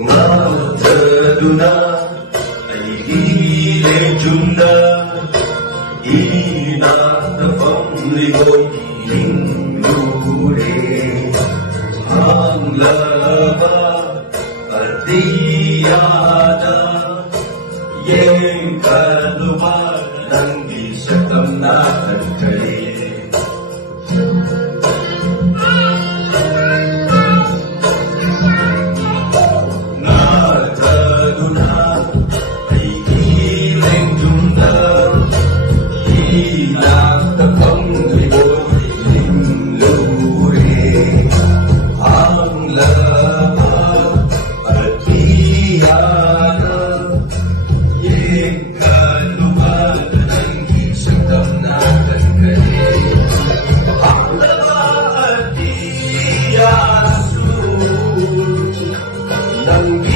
Mataduna ay hilejum na inatapang ligo'y hinuli. Ang laba at diyana yang kaluman ng isang na kay ng